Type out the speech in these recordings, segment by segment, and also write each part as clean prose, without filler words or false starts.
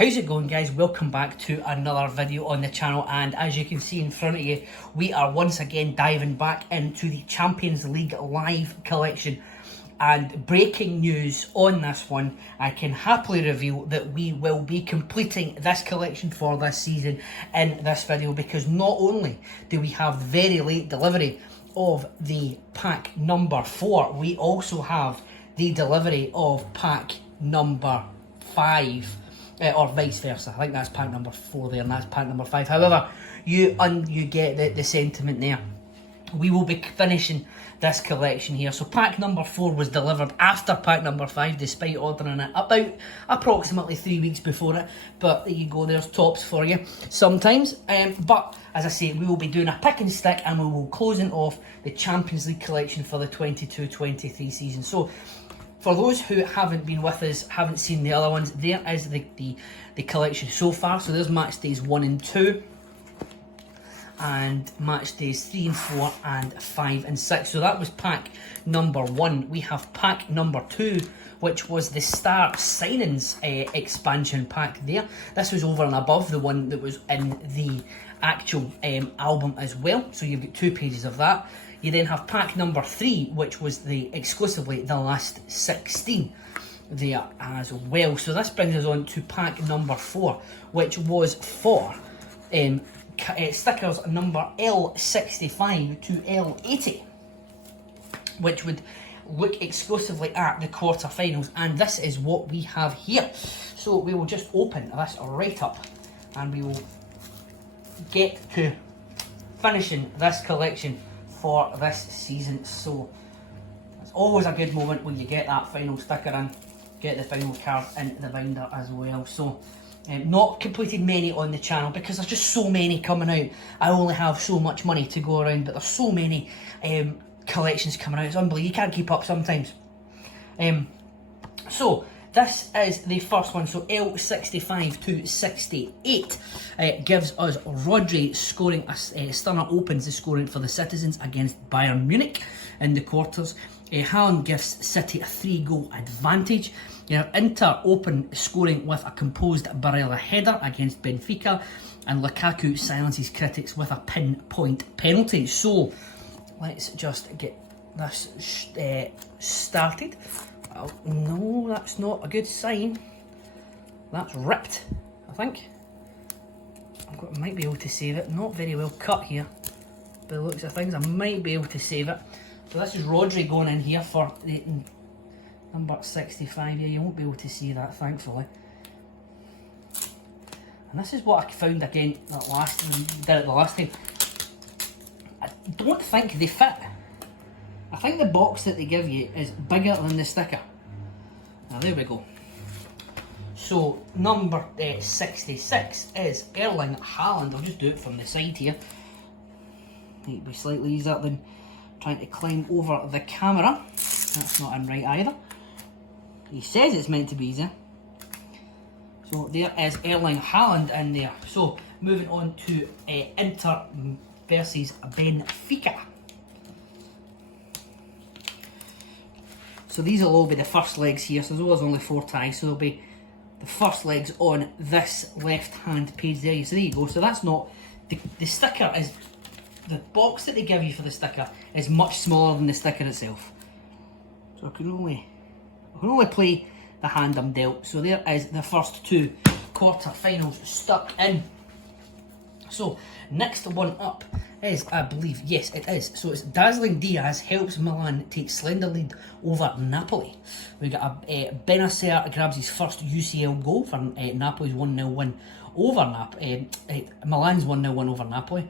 How's it going, guys? Welcome back to another video on the channel, and as you can see in front of you, we are once again diving back into the Champions League live collection. And breaking news on this one, I can happily reveal that we will be completing this collection for this season in this video, because not only do we have the very late delivery of the pack number 4, we also have the delivery of pack number 5. Or vice versa. I think that's pack number 4 there and that's pack number 5. However, you get the sentiment there. We will be finishing this collection here. So pack number 4 was delivered after pack number 5, despite ordering it about approximately 3 weeks before it. But there you go, there's tops for you sometimes. But as I say, we will be doing a pick and stick, and we will closing off the Champions League collection for the 22-23 season. So for those who haven't been with us, haven't seen the other ones, there is the collection so far. So there's match days 1 and 2, and match days 3 and 4, and 5 and 6. So that was pack number 1. We have pack number 2, which was the Star Signings expansion pack there. This was over and above the one that was in the actual album as well. So you've got 2 pages of that. You then have pack number 3, which was exclusively the last 16 there as well. So this brings us on to pack number 4, which was for stickers number L65 to L80, which would look exclusively at the quarterfinals, and this is what we have here. So we will just open this right up, and we will get to finishing this collection for this season. So it's always a good moment when you get that final sticker in, get the final card in the binder as well. So not completed many on the channel because there's just so many coming out. I only have so much money to go around, but there's so many collections coming out. It's unbelievable. You can't keep up sometimes. So this is the first one. So L65 to 68 gives us Rodri scoring Stunner opens the scoring for the Citizens against Bayern Munich in the quarters. Haaland gives City a 3-goal advantage. You have Inter open scoring with a composed Barella header against Benfica, and Lukaku silences critics with a pinpoint penalty. So let's just get this started. Oh, no, that's not a good sign. That's ripped, I think. I might be able to save it. Not very well cut here, by the looks of things. I might be able to save it. So this is Rodri going in here for the number 65 here. You won't be able to see that, thankfully. And this is what I found again did it the last time. I don't think they fit. I think the box that they give you is bigger than the sticker. Now there we go. So number 66 is Erling Haaland. I'll just do it from the side here. Might be slightly easier than trying to climb over the camera. That's not in right either. He says it's meant to be easy. So there is Erling Haaland in there. So moving on to Inter versus Benfica. So these will all be the first legs here. So there's only 4 ties, so there'll be the first legs on this left hand page there. So there you go. So that's not the sticker is the box that they give you for the sticker is much smaller than the sticker itself. So I can only play the hand I'm dealt. So there is the first 2 quarter-finals stuck in. So next one up is, I believe, yes it is. So it's Dazzling Diaz helps Milan take slender lead over Napoli. We got a Benacer grabs his first UCL goal for Napoli's 1-0 win over Milan's 1-0 win over Napoli.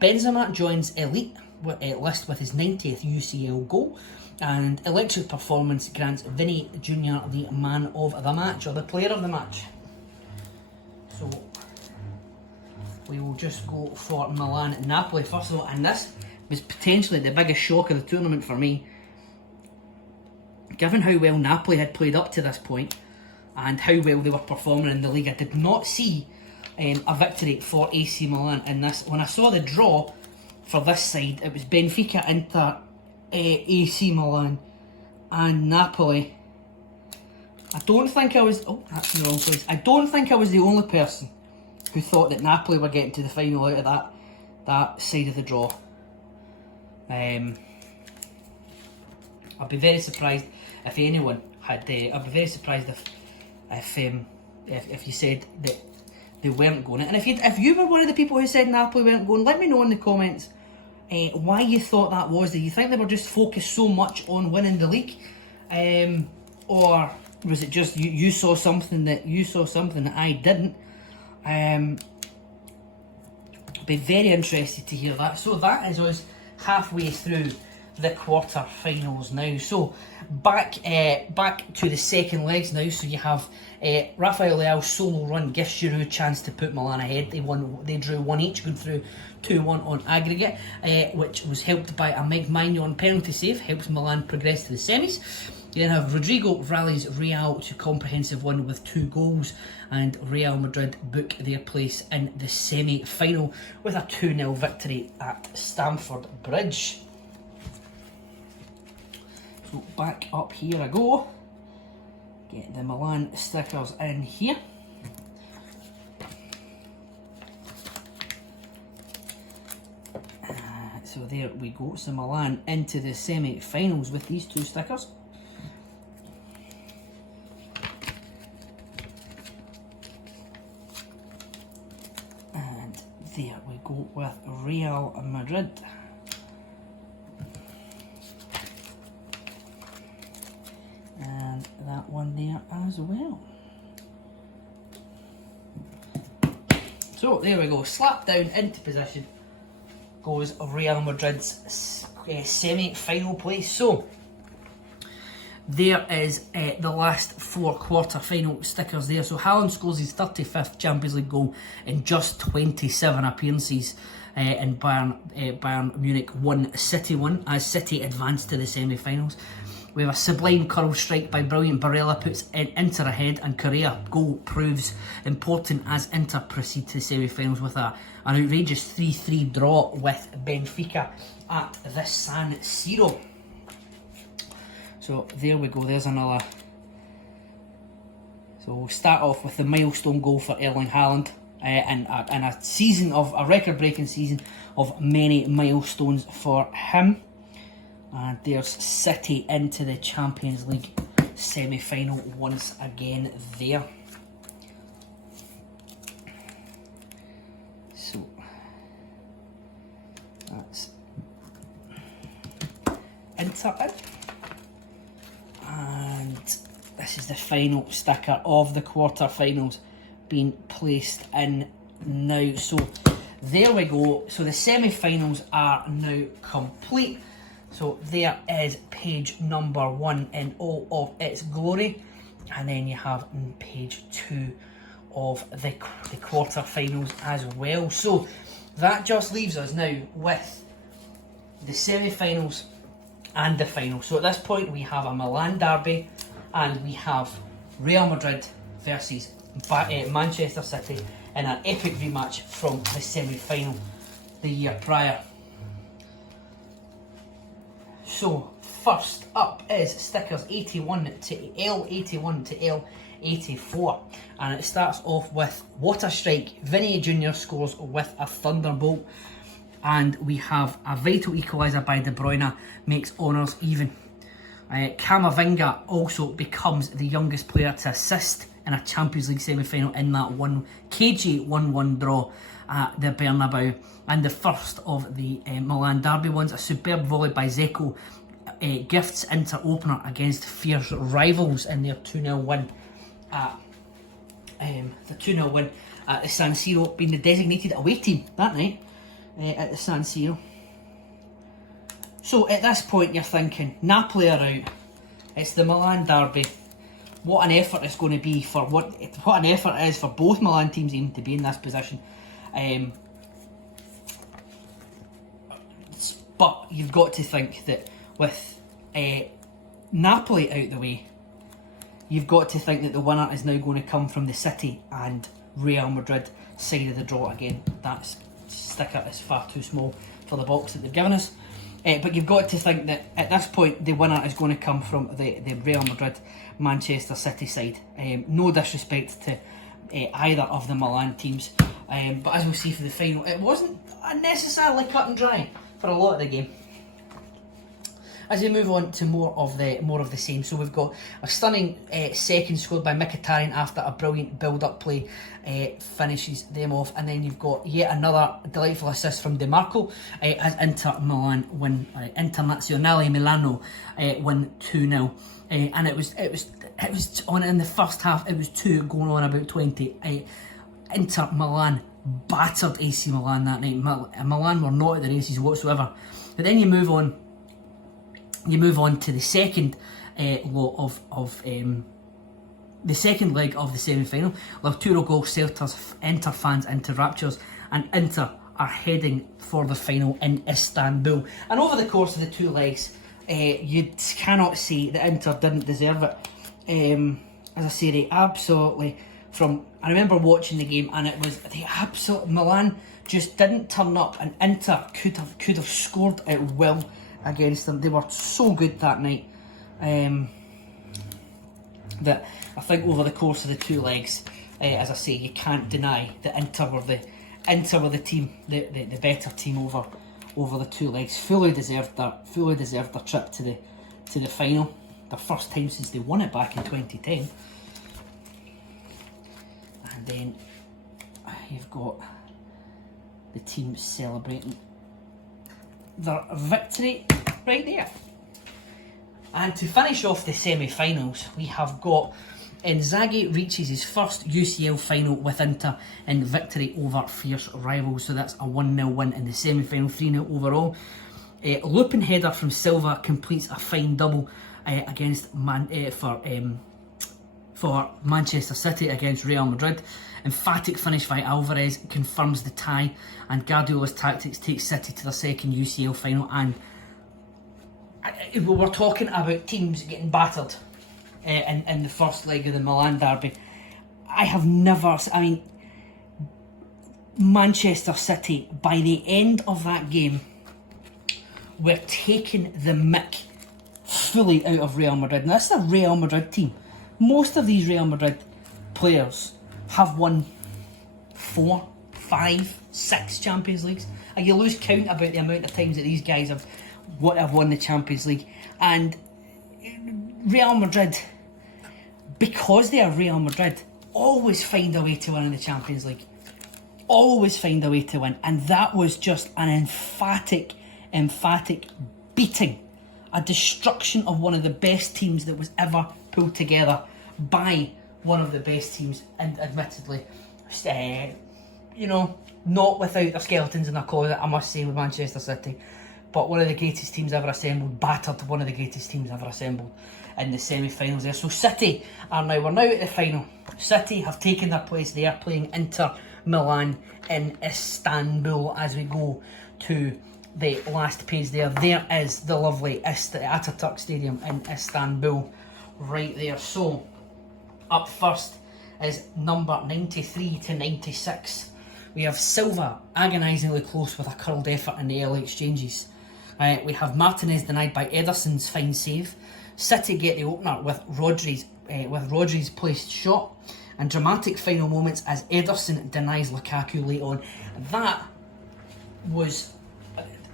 Benzema joins Elite list with his 90th UCL goal, and electric performance grants Vinny Jr. the man of the match, or the player of the match. So we will just go for Milan and Napoli first of all, and this was potentially the biggest shock of the tournament for me, given how well Napoli had played up to this point and how well they were performing in the league. I did not see a victory for AC Milan in this. When I saw the draw for this side, it was Benfica, Inter, AC Milan and Napoli I don't think I was... Oh, that's in the wrong place. I don't think I was the only person who thought that Napoli were getting to the final out of that side of the draw. I'd be very surprised if anyone had... I'd be very surprised if you said that they weren't going. And if you were one of the people who said Napoli weren't going, let me know in the comments why you thought that was. Do you think they were just focused so much on winning the league, or was it just you saw something that I didn't? Be very interested to hear that. So that is us halfway through the quarter-finals now. So back to the second legs now. So you have Rafael Leao's solo run gives Giroud a chance to put Milan ahead. They drew 1 each, going through 2-1 on aggregate, which was helped by a Mike Maignan penalty save, helps Milan progress to the semis. You then have Rodrigo rallies Real to comprehensive win with 2 goals, and Real Madrid book their place in the semi-final with a 2-0 victory at Stamford Bridge. So back up here I go. Get the Milan stickers in here. So there we go. So Milan into the semi-finals with these 2 stickers. And there we go with Real Madrid. And that one there as well. So there we go, slap down into position goes Real Madrid's semi-final place. So there is the last 4 quarter-final stickers there. So Haaland scores his 35th Champions League goal in just 27 appearances in Bayern Munich 1, City 1, as City advanced to the semi-finals. We have a sublime curl strike by brilliant Barella puts Inter ahead, and Correa goal proves important as Inter proceed to the semi-finals with an outrageous 3-3 draw with Benfica at the San Siro. So there we go, there's another. So we'll start off with the milestone goal for Erling Haaland and a season of a record-breaking season of many milestones for him. And there's City into the Champions League semi-final once again there. So that's Inter in. And this is the final sticker of the quarter-finals being placed in now. So there we go. So the semi-finals are now complete. So there is page number 1 in all of its glory, and then you have page 2 of the quarter-finals as well. So that just leaves us now with the semi-finals and the final. So at this point we have a Milan derby, and we have Real Madrid versus Manchester City in an epic rematch from the semi-final the year prior. So first up is stickers 81 to L81 to L84, and it starts off with what a strike. Vinny Jr. scores with a thunderbolt, and we have a vital equaliser by De Bruyne makes honours even. Camavinga also becomes the youngest player to assist in a Champions League semi-final in that cagey 1-1 draw at the Bernabeu. And the first of the Milan derby ones, a superb volley by Dzeko gifts Inter opener against fierce rivals in their 2-0 win at the San Siro, being the designated away team that night at the San Siro. So at this point you're thinking, Napoli are out, it's the Milan derby. What an effort it's going to be for what an effort it is for both Milan teams even to be in this position. But you've got to think that with Napoli out the way, you've got to think that the winner is now going to come from the City and Real Madrid side of the draw again. That sticker is far too small for the box that they've given us. But you've got to think that at this point the winner is going to come from the Real Madrid Manchester City side. No disrespect to either of the Milan teams, but as we'll see for the final, it wasn't necessarily cut and dry for a lot of the game. As we move on to more of the same, so we've got a stunning second scored by Mkhitaryan after a brilliant build-up play finishes them off, and then you've got yet another delightful assist from Dimarco as Inter Milan win, Internazionale Milano win 2-0, and it was on in the first half. It was 2 going on about 20. Inter Milan battered AC Milan that night. Milan were not at the races whatsoever. But then you move on to the second lot of the second leg of the semi-final. Lautaro goal Celta's Inter fans into raptures, and Inter are heading for the final in Istanbul. And over the course of the 2 legs, you cannot say that Inter didn't deserve it. As I say, they absolutely, I remember watching the game, and it was the absolute Milan just didn't turn up, and Inter could have scored at will against them. They were so good that night that I think over the course of the 2 legs, as I say, you can't deny that Inter were the team, the better team over the 2 legs. Fully deserved their trip to the final. Their first time since they won it back in 2010. And then you've got the team celebrating their victory right there. And to finish off the semi-finals, we have got Inzaghi reaches his first UCL final with Inter in victory over fierce rivals. So that's a 1-0 win in the semi-final, 3-0 overall. Looping header from Silva completes a fine double for Manchester City against Real Madrid. Emphatic finish by Alvarez confirms the tie, and Guardiola's tactics take City to their second UCL final. And we're talking about teams getting battered in the first leg of the Milan derby. Manchester City, by the end of that game, were taking the mick fully out of Real Madrid. Now, this is a Real Madrid team. Most of these Real Madrid players have won 4, 5, 6 Champions Leagues. And you lose count about the amount of times that these guys have won the Champions League. And Real Madrid, because they are Real Madrid, always find a way to win in the Champions League. Always find a way to win. And that was just an emphatic beating. A destruction of one of the best teams that was ever pulled together by one of the best teams, and admittedly, not without their skeletons in their closet, I must say, with Manchester City. But one of the greatest teams ever assembled, battered one of the greatest teams ever assembled in the semi-finals there. So City we're now at the final. City have taken their place. They are playing Inter Milan in Istanbul as we go to the last page there. There is the lovely Ataturk Stadium in Istanbul right there. So up first is number 93 to 96. We have Silva agonisingly close with a curled effort in the early exchanges. We have Martinez denied by Ederson's fine save. City get the opener with Rodri's placed shot, and dramatic final moments as Ederson denies Lukaku late on. That was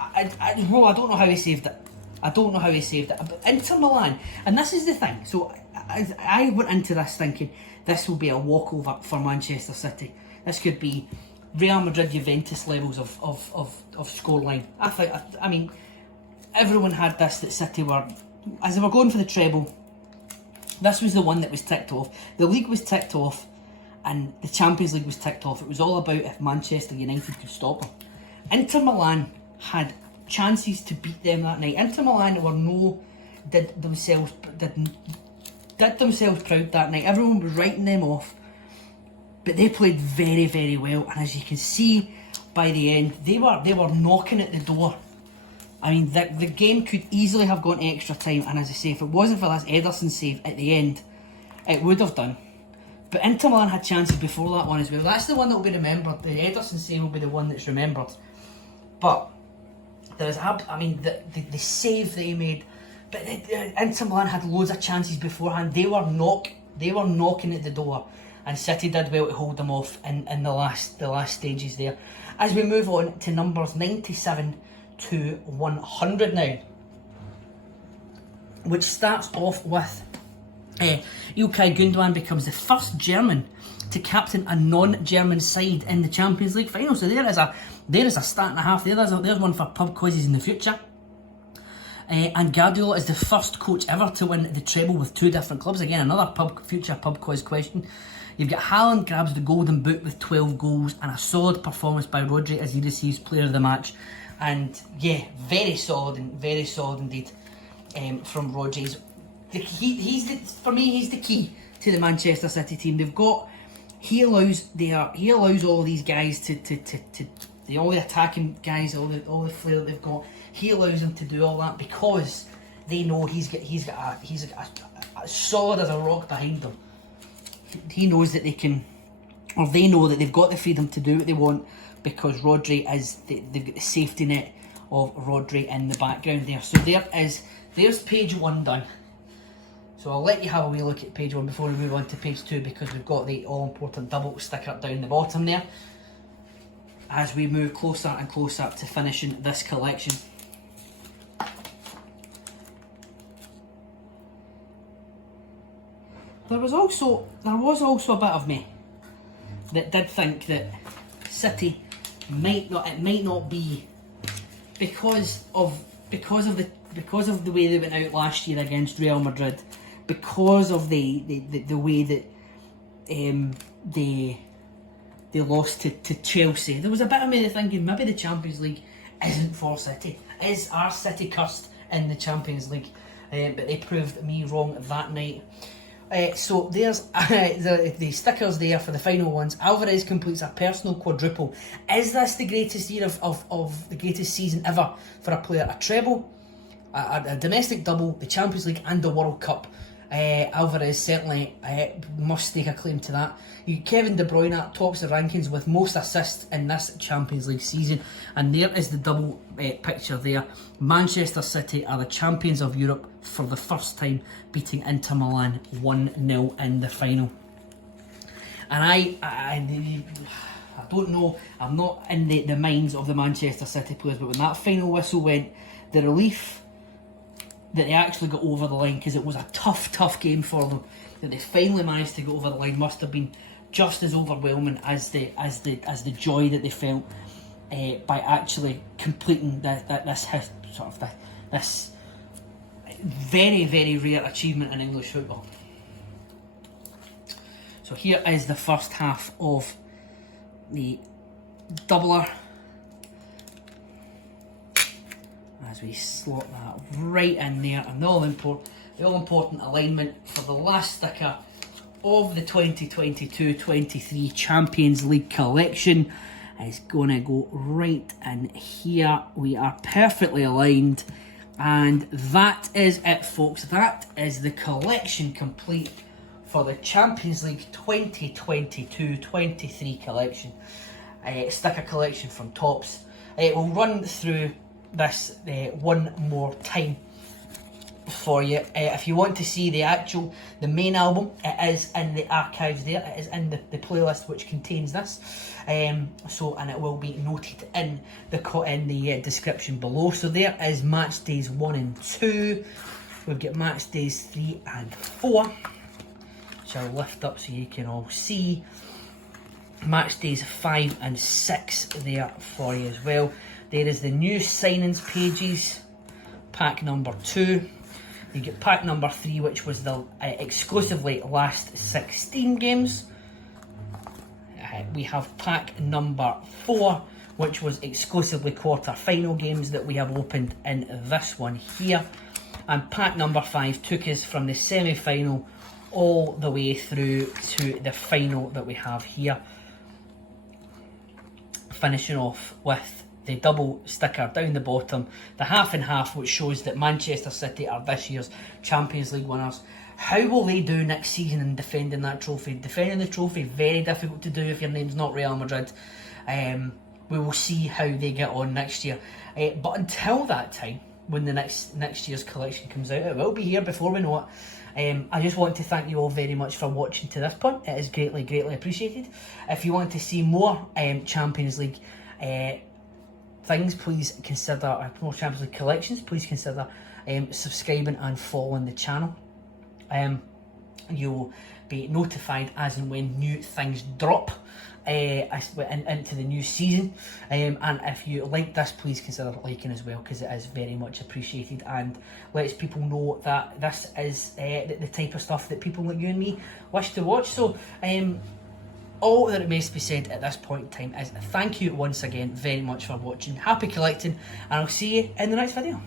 I don't know how he saved it. But Inter Milan, and this is the thing. So I went into this thinking this will be a walkover for Manchester City. This could be Real Madrid Juventus levels of scoreline. I mean, everyone had this, that City were, as they were going for the treble, this was the one that was ticked off. The league was ticked off, and the Champions League was ticked off. It was all about if Manchester United could stop them. Inter Milan had chances to beat them that night. Inter Milan did themselves proud that night. Everyone was writing them off, but they played very, very well. And as you can see by the end, they were knocking at the door. I mean, the game could easily have gone extra time, and as I say, if it wasn't for this Ederson save at the end, it would have done. But Inter Milan had chances before that one as well. That's the one that will be remembered. The Ederson save will be the one that's remembered. But I mean, the save that he made, but Inter Milan had loads of chances beforehand. They were knocking at the door, and City did well to hold them off in the last stages there. As we move on to numbers 97 to 100 now, which starts off with Ilkay Gundogan becomes the first German to captain a non-German side in the Champions League final. So there is a start and a half there. There's one for pub quizzes in the future. And Guardiola is the first coach ever to win the treble with 2 different clubs. Again, another future pub quiz question. You've got Haaland grabs the golden boot with 12 goals and a solid performance by Rodri as he receives player of the match. And yeah, very solid indeed from Rodri. For me, he's the key to the Manchester City team. He allows all these guys to all the attacking guys, all the flair that they've got. He allows them to do all that because they know he's got a solid as a rock behind them. He knows that they know that they've got the freedom to do what they want because Rodri they've got the safety net of Rodri in the background there. So there's page 1 done. So I'll let you have a wee look at page 1 before we move on to page 2 because we've got the all-important double sticker down the bottom there as we move closer and closer to finishing this collection. There was also a bit of me that did think that City might not be because of the way they went out last year against Real Madrid, because of the way that they lost to Chelsea. There was a bit of me thinking maybe the Champions League isn't for City. Is our City cursed in the Champions League? But they proved me wrong that night. So there's the stickers there for the final ones. Alvarez completes a personal quadruple. Is this the greatest year of the greatest season ever for a player? A treble, a domestic double, the Champions League and the World Cup. Alvarez certainly must stake a claim to that. Kevin De Bruyne tops the rankings with most assists in this Champions League season, and there is the double picture there. Manchester City are the champions of Europe for the first time, beating Inter Milan 1-0 in the final. And I don't know, I'm not in the minds of the Manchester City players, but when that final whistle went, the relief that they actually got over the line, because it was a tough game for them, that they finally managed to go over the line, must have been just as overwhelming as the joy that they felt by actually completing this very, very rare achievement in English football. So here is the first half of the doubler, as we slot that right in there, and the all-important alignment for the last sticker of the 2022-23 Champions League collection is going to go right in here. We are perfectly aligned, and that is it, folks. That is the collection complete for the Champions League 2022-23 collection. Sticker collection from Topps. We'll run through this one more time for you. If you want to see the main album, it is in the archives there. It is in the playlist which contains this. And it will be noted in the description below. So there is match days 1 and 2. We've got match days 3 and 4, which I'll lift up so you can all see. Match days 5 and 6 there for you as well. There is the new signings pages, pack number 2. You get pack number 3, which was the exclusively last 16 games. We have pack number 4, which was exclusively quarter-final games that we have opened in this one here. And pack number 5 took us from the semi-final all the way through to the final that we have here. Finishing off with the double sticker down the bottom, the half and half, which shows that Manchester City are this year's Champions League winners. How will they do next season in defending that trophy? Defending the trophy, very difficult to do if your name's not Real Madrid. we will see how they get on next year. But until that time, when the next year's collection comes out, it will be here before we know it. I just want to thank you all very much for watching to this point. It is greatly, greatly appreciated. If you want to see more Champions League things, please consider, more Champions League collections, please consider subscribing and following the channel. You'll be notified as and when new things drop into the new season, and if you like this, please consider liking as well, because it is very much appreciated and lets people know that this is the type of stuff that people like you and me wish to watch. So all that remains to be said at this point in time is thank you once again very much for watching. Happy collecting, and I'll see you in the next video.